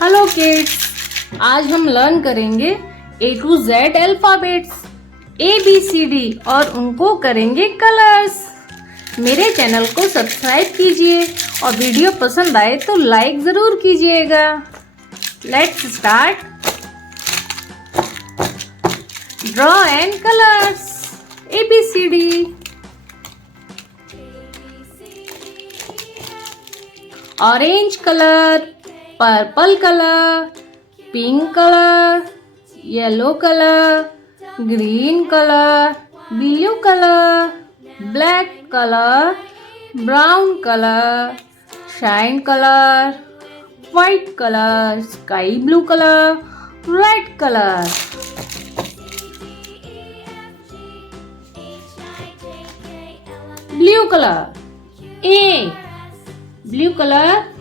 Hello kids, आज हम learn करेंगे A to Z alphabets ABCD और उनको करेंगे कलर्स। मेरे चैनल को सब्सक्राइब कीजिए और वीडियो पसंद आए तो लाइक जरूर कीजिएगा। Let's start. Draw and colours ABCD। Orange colour, purple colour, pink colour, yellow colour, green colour, blue colour, black colour, brown colour, shine colour, white colour, sky blue colour, red colour. Blue colour A, blue colour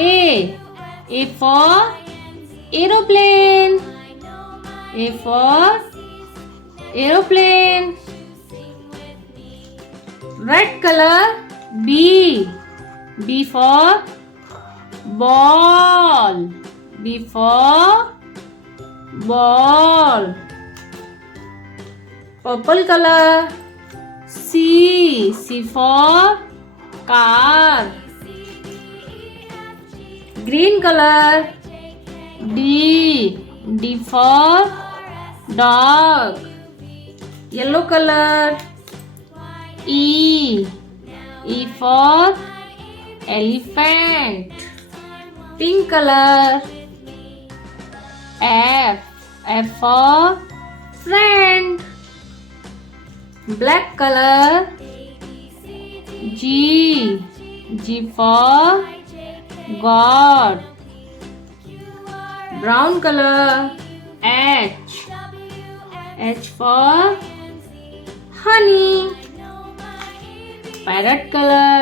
A for aeroplane. A for aeroplane. Red color B for ball. B for ball. Purple color C for car. Green color D for dog. Yellow color E for elephant. Pink color F for friend. Black color G for God. Brown color H for honey. Parrot color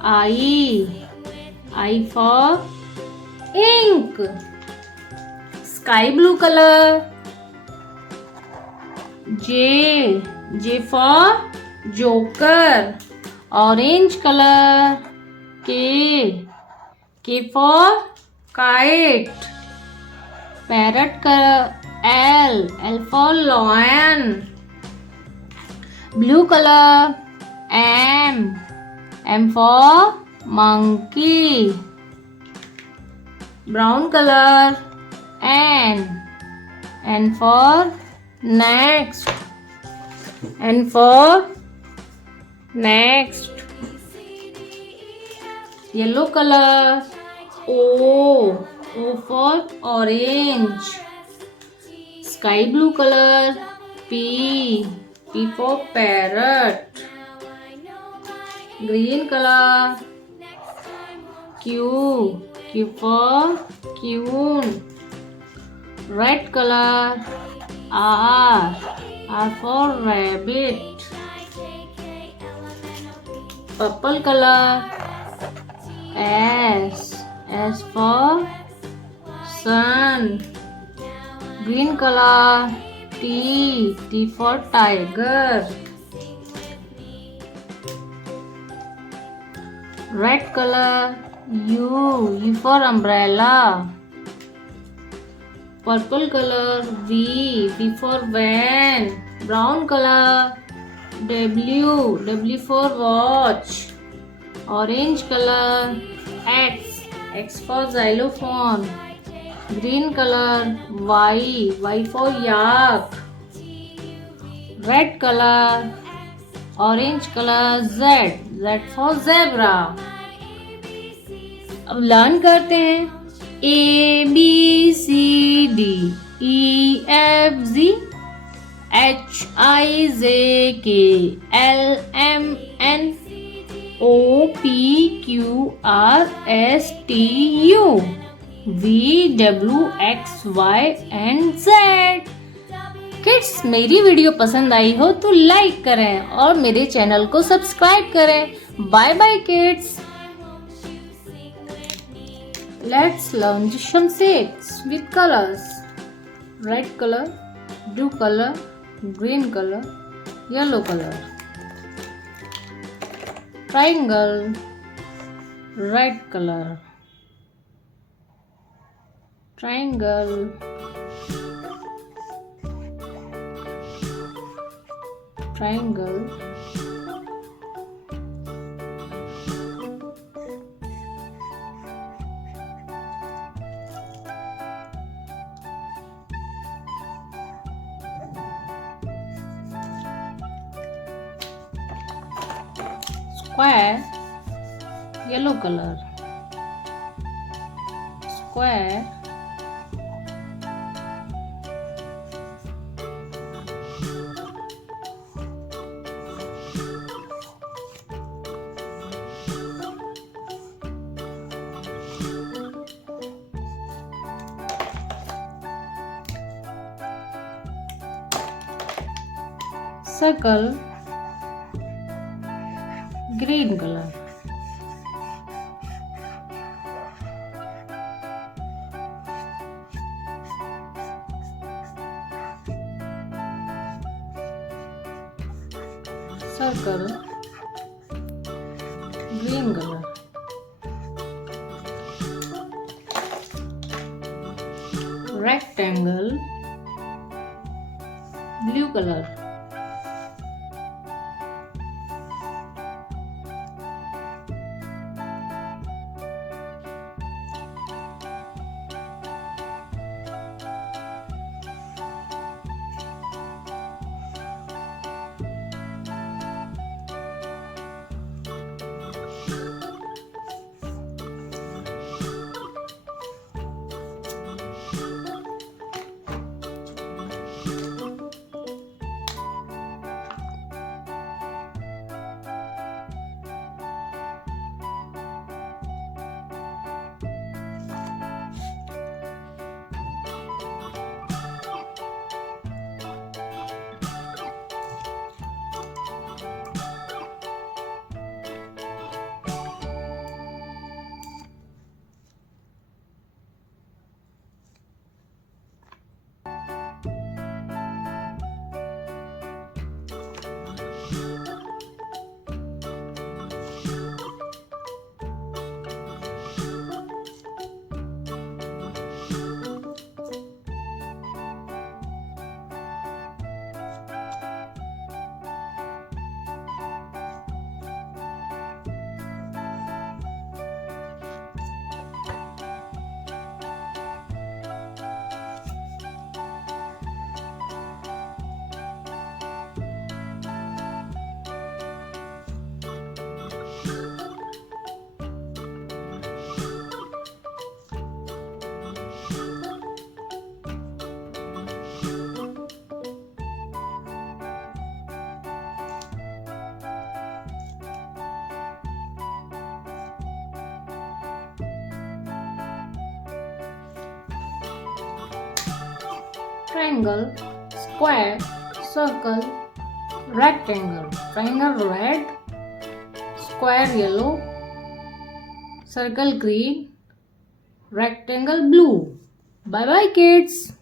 I for ink. Sky blue color J for joker. Orange color K for kite. Parrot color L for lion. Blue color M for monkey. Brown color N for next. N for next. Yellow color O for orange. Sky blue color P for parrot. Green color Q for queen. Red color R for rabbit. Purple color S for sun. Green color T for tiger. Red color U for umbrella. Purple color V for van. Brown color W for watch. Orange color X for xylophone. Green color Y for yak. Red color orange color Z for zebra. अब learn करते हैं ABCD EFG HIJK LMN OPQRSTU VWXY and Z। Kids, मेरी video पसंद आई हो तो like करें और मेरे चैनल को सब्सक्राइब करें। Bye bye kids. Let's learn some shapes with colors. Red color, blue color, green color, yellow color. Triangle, red color. triangle, triangle, square, yellow color, square, circle, green color, circle, green color, rectangle, blue color, triangle, square, circle, rectangle, triangle red, square yellow, circle green, rectangle blue. Bye bye kids.